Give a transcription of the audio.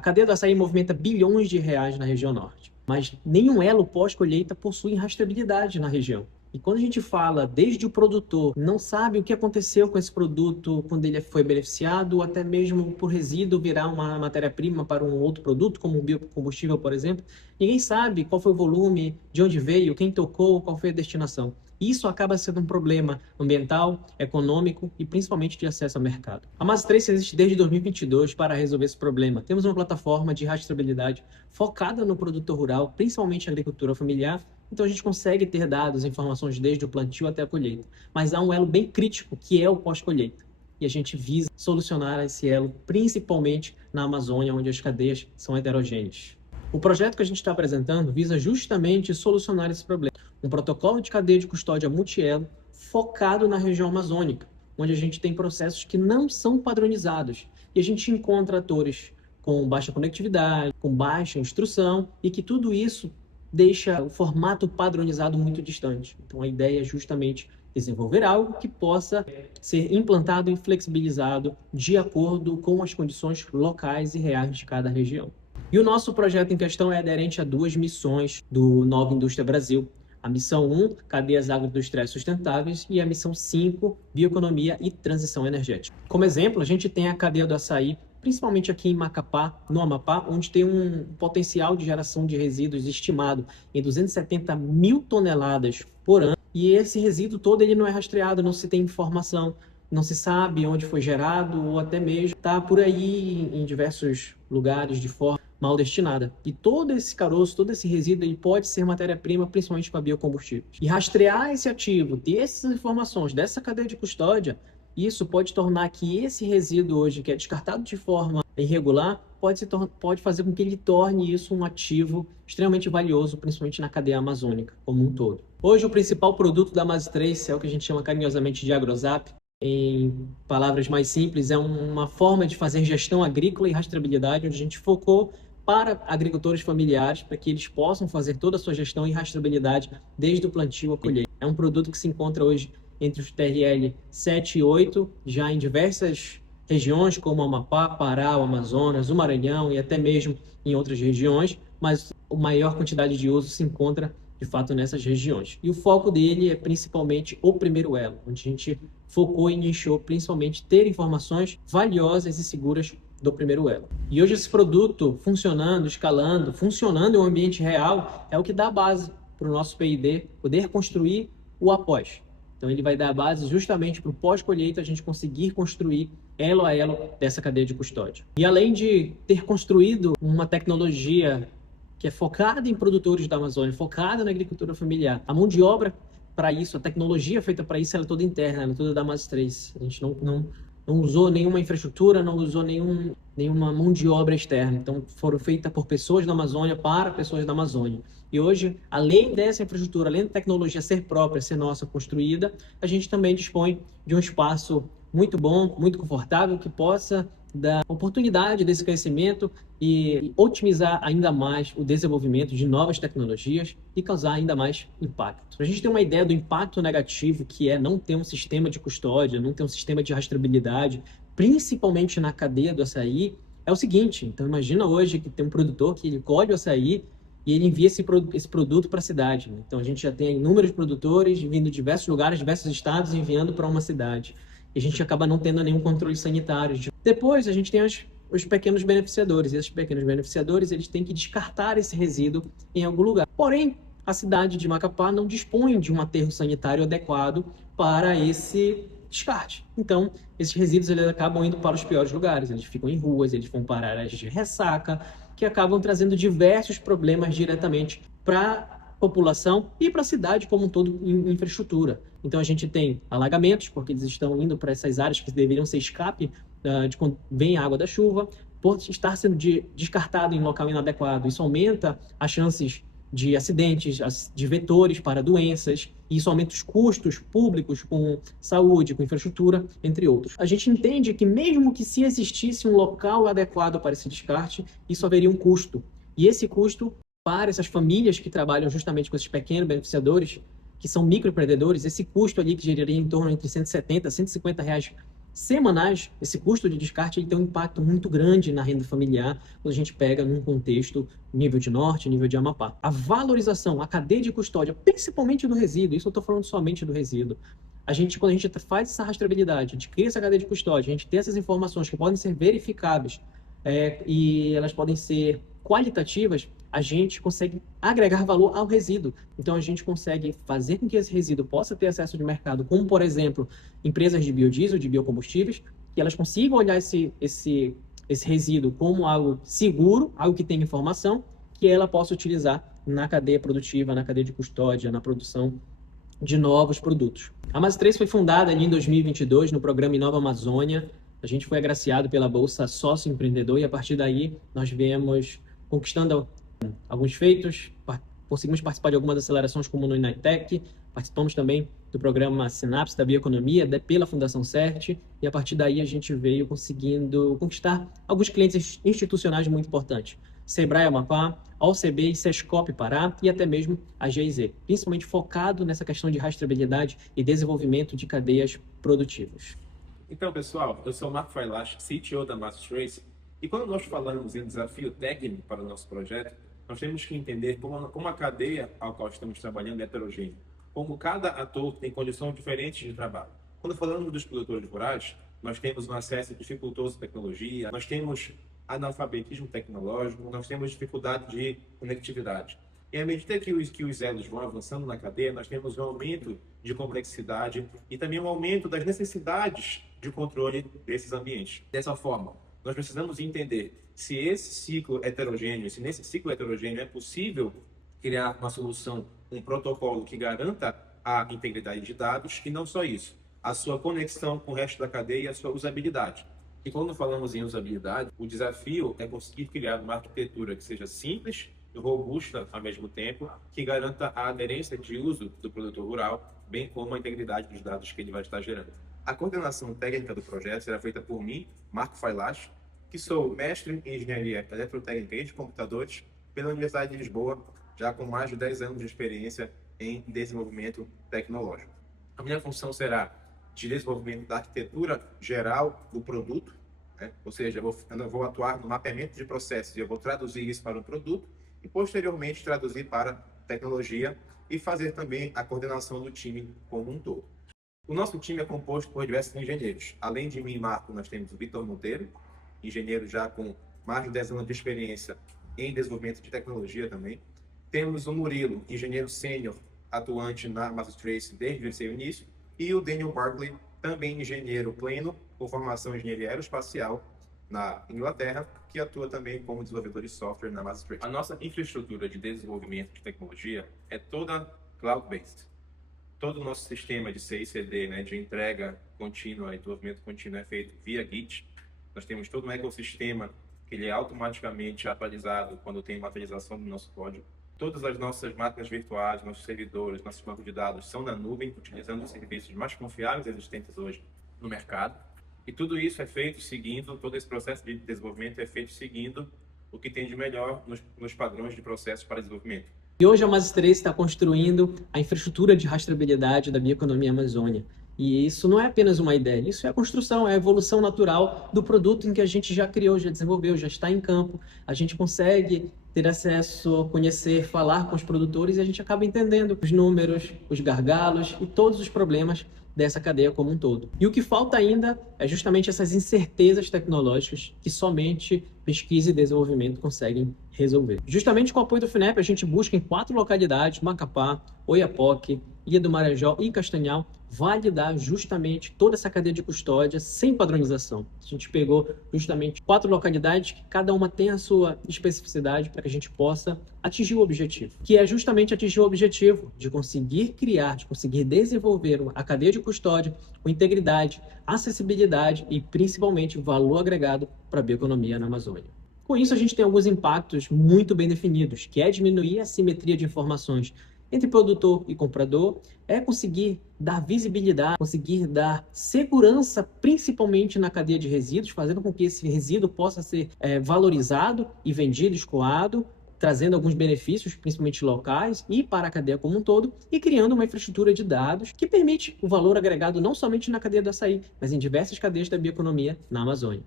cadeia do açaí movimenta bilhões de reais na região norte, mas nenhum elo pós-colheita possui rastreabilidade na região. E quando a gente fala desde o produtor, não sabe o que aconteceu com esse produto quando ele foi beneficiado, ou até mesmo por resíduo virar uma matéria-prima para um outro produto, como um biocombustível, por exemplo, ninguém sabe qual foi o volume, de onde veio, quem tocou, qual foi a destinação. Isso acaba sendo um problema ambiental, econômico e principalmente de acesso ao mercado. A Masa 3 existe desde 2022 para resolver esse problema. Temos uma plataforma de rastreabilidade focada no produtor rural, principalmente na agricultura familiar. Então a gente consegue ter dados, informações desde o plantio até a colheita. Mas há um elo bem crítico, que é o pós-colheita. E a gente visa solucionar esse elo, principalmente na Amazônia, onde as cadeias são heterogêneas. O projeto que a gente está apresentando visa justamente solucionar esse problema. Um protocolo de cadeia de custódia multielo focado na região amazônica, onde a gente tem processos que não são padronizados. E a gente encontra atores com baixa conectividade, com baixa instrução, e que tudo isso deixa o formato padronizado muito distante. Então a ideia é justamente desenvolver algo que possa ser implantado e flexibilizado de acordo com as condições locais e reais de cada região. E o nosso projeto em questão é aderente a duas missões do Nova Indústria Brasil. A missão 1, Cadeias Agroindustriais Sustentáveis, e a missão 5, Bioeconomia e Transição Energética. Como exemplo, a gente tem a cadeia do açaí, principalmente aqui em Macapá, no Amapá, onde tem um potencial de geração de resíduos estimado em 270 mil toneladas por ano. E esse resíduo todo ele não é rastreado, não se tem informação, não se sabe onde foi gerado, ou até mesmo está por aí em diversos lugares de forma mal destinada. E todo esse caroço, todo esse resíduo, ele pode ser matéria-prima, principalmente para biocombustíveis. E rastrear esse ativo, ter essas informações dessa cadeia de custódia, isso pode tornar que esse resíduo hoje, que é descartado de forma irregular, pode fazer com que ele torne isso um ativo extremamente valioso, principalmente na cadeia amazônica como um todo. Hoje, o principal produto da Masa 3 é o que a gente chama carinhosamente de AgroZap. Em palavras mais simples, é uma forma de fazer gestão agrícola e rastreabilidade, onde a gente focou para agricultores familiares, para que eles possam fazer toda a sua gestão e rastreabilidade desde o plantio à colheita. É um produto que se encontra hoje entre os TRL 7 e 8, já em diversas regiões, como o Amapá, Pará, o Amazonas, o Maranhão e até mesmo em outras regiões, mas a maior quantidade de uso se encontra, de fato, nessas regiões. E o foco dele é principalmente o primeiro elo, onde a gente focou e nichou principalmente ter informações valiosas e seguras do primeiro elo. E hoje esse produto funcionando, escalando, funcionando em um ambiente real, é o que dá a base para o nosso P&D poder construir o após. Então ele vai dar a base justamente para o pós-colheita a gente conseguir construir elo a elo dessa cadeia de custódia. E além de ter construído uma tecnologia que é focada em produtores da Amazônia, focada na agricultura familiar, a mão de obra para isso, a tecnologia feita para isso, ela é toda interna, ela é toda da Masa 3. A gente não usou nenhuma infraestrutura, não usou nenhuma mão de obra externa. Então, foram feitas por pessoas da Amazônia para pessoas da Amazônia. E hoje, além dessa infraestrutura, além da tecnologia ser própria, ser nossa, construída, a gente também dispõe de um espaço muito bom, muito confortável, que possa dar oportunidade desse crescimento e otimizar ainda mais o desenvolvimento de novas tecnologias e causar ainda mais impacto. Para a gente ter uma ideia do impacto negativo que é não ter um sistema de custódia, não ter um sistema de rastreabilidade, principalmente na cadeia do açaí, é o seguinte. Então imagina hoje que tem um produtor que ele colhe o açaí e ele envia esse produto para a cidade. Então a gente já tem inúmeros produtores vindo de diversos lugares, diversos estados, enviando para uma cidade. E a gente acaba não tendo nenhum controle sanitário. Depois a gente tem os pequenos beneficiadores. E esses pequenos beneficiadores, eles têm que descartar esse resíduo em algum lugar. Porém, a cidade de Macapá não dispõe de um aterro sanitário adequado para esse descarte. Então, esses resíduos eles acabam indo para os piores lugares. Eles ficam em ruas, eles vão para áreas de ressaca, que acabam trazendo diversos problemas diretamente para população e para a cidade como um todo em infraestrutura. Então a gente tem alagamentos, porque eles estão indo para essas áreas que deveriam ser escape de quando vem a água da chuva, por estar sendo descartado em local inadequado. Isso aumenta as chances de acidentes, de vetores para doenças, e isso aumenta os custos públicos com saúde, com infraestrutura, entre outros. A gente entende que mesmo que se existisse um local adequado para esse descarte, isso haveria um custo. E esse custo, para essas famílias que trabalham justamente com esses pequenos beneficiadores, que são microempreendedores, esse custo ali que geraria em torno entre 170 a 150 reais semanais, esse custo de descarte ele tem um impacto muito grande na renda familiar quando a gente pega num contexto nível de Norte, nível de Amapá. A valorização, a cadeia de custódia, principalmente do resíduo, isso eu estou falando somente do resíduo. Quando a gente faz essa rastreabilidade, a gente cria essa cadeia de custódia, a gente tem essas informações que podem ser verificáveis e elas podem ser qualitativas, a gente consegue agregar valor ao resíduo. Então, a gente consegue fazer com que esse resíduo possa ter acesso de mercado, como, por exemplo, empresas de biodiesel, de biocombustíveis, que elas consigam olhar esse resíduo como algo seguro, algo que tem informação, que ela possa utilizar na cadeia produtiva, na cadeia de custódia, na produção de novos produtos. A MAS3 foi fundada ali em 2022 no programa Inova Amazônia. A gente foi agraciado pela Bolsa Sócio Empreendedor e a partir daí nós viemos conquistando alguns feitos, conseguimos participar de algumas acelerações como no Initec, participamos também do programa Sinapse da Bioeconomia pela Fundação CERT e a partir daí a gente veio conseguindo conquistar alguns clientes institucionais muito importantes. Sebrae Amapá, OCB e Sescop Pará e até mesmo a GIZ, principalmente focado nessa questão de rastreabilidade e desenvolvimento de cadeias produtivas. Então, pessoal, eu sou o Marco Failash, CTO da MAS3, e quando nós falamos em desafio técnico para o nosso projeto, nós temos que entender como a cadeia ao qual estamos trabalhando é heterogênea, como cada ator tem condições diferentes de trabalho. Quando falamos dos produtores rurais, nós temos um acesso dificultoso à tecnologia, nós temos analfabetismo tecnológico, nós temos dificuldade de conectividade. E à medida que os elos vão avançando na cadeia, nós temos um aumento de complexidade e também um aumento das necessidades de controle desses ambientes. Dessa forma, nós precisamos entender se esse ciclo heterogêneo, se nesse ciclo heterogêneo é possível criar uma solução, um protocolo que garanta a integridade de dados e não só isso, a sua conexão com o resto da cadeia e a sua usabilidade. E quando falamos em usabilidade, o desafio é conseguir criar uma arquitetura que seja simples e robusta ao mesmo tempo, que garanta a aderência de uso do produtor rural, bem como a integridade dos dados que ele vai estar gerando. A coordenação técnica do projeto será feita por mim, Marco Failash, que sou mestre em Engenharia Eletrotécnica e de Computadores pela Universidade de Lisboa, já com mais de 10 anos de experiência em desenvolvimento tecnológico. A minha função será de desenvolvimento da arquitetura geral do produto, né? Ou seja, eu vou atuar no mapeamento de processos e eu vou traduzir isso para um produto e posteriormente traduzir para tecnologia e fazer também a coordenação do time como um todo. O nosso time é composto por diversos engenheiros. Além de mim e Marco, nós temos o Vitor Monteiro, engenheiro já com mais de 10 anos de experiência em desenvolvimento de tecnologia também. Temos o Murilo, engenheiro sênior, atuante na MAS3 desde o seu início. E o Daniel Barkley, também engenheiro pleno, com formação em engenharia aeroespacial na Inglaterra, que atua também como desenvolvedor de software na MAS3. A nossa infraestrutura de desenvolvimento de tecnologia é toda cloud-based. Todo o nosso sistema de CI/CD, né, de entrega contínua e desenvolvimento contínuo é feito via Git. Nós temos todo um ecossistema que ele é automaticamente atualizado quando tem uma atualização do nosso código. Todas as nossas máquinas virtuais, nossos servidores, nossos bancos de dados são na nuvem, utilizando os serviços mais confiáveis existentes hoje no mercado. E tudo isso é feito seguindo, todo esse processo de desenvolvimento é feito seguindo o que tem de melhor nos padrões de processos para desenvolvimento. E hoje a MAS3 está construindo a infraestrutura de rastreabilidade da bioeconomia Amazônia. E isso não é apenas uma ideia, isso é a construção, é a evolução natural do produto em que a gente já criou, já desenvolveu, já está em campo. A gente consegue ter acesso, conhecer, falar com os produtores e a gente acaba entendendo os números, os gargalos e todos os problemas dessa cadeia como um todo. E o que falta ainda é justamente essas incertezas tecnológicas que somente pesquisa e desenvolvimento conseguem resolver. Justamente com o apoio do FINEP, a gente busca em 4 localidades, Macapá, Oiapoque, Ilha do Marajó e Castanhal, validar justamente toda essa cadeia de custódia sem padronização. A gente pegou justamente 4 localidades que cada uma tem a sua especificidade para que a gente possa atingir o objetivo, que é justamente atingir o objetivo de conseguir criar, de conseguir desenvolver a cadeia de custódia com integridade, acessibilidade e principalmente valor agregado para a bioeconomia na Amazônia. Com isso, a gente tem alguns impactos muito bem definidos, que é diminuir a assimetria de informações entre produtor e comprador, é conseguir dar visibilidade, conseguir dar segurança, principalmente na cadeia de resíduos, fazendo com que esse resíduo possa ser valorizado e vendido, escoado, trazendo alguns benefícios, principalmente locais e para a cadeia como um todo, e criando uma infraestrutura de dados que permite o valor agregado não somente na cadeia do açaí, mas em diversas cadeias da bioeconomia na Amazônia.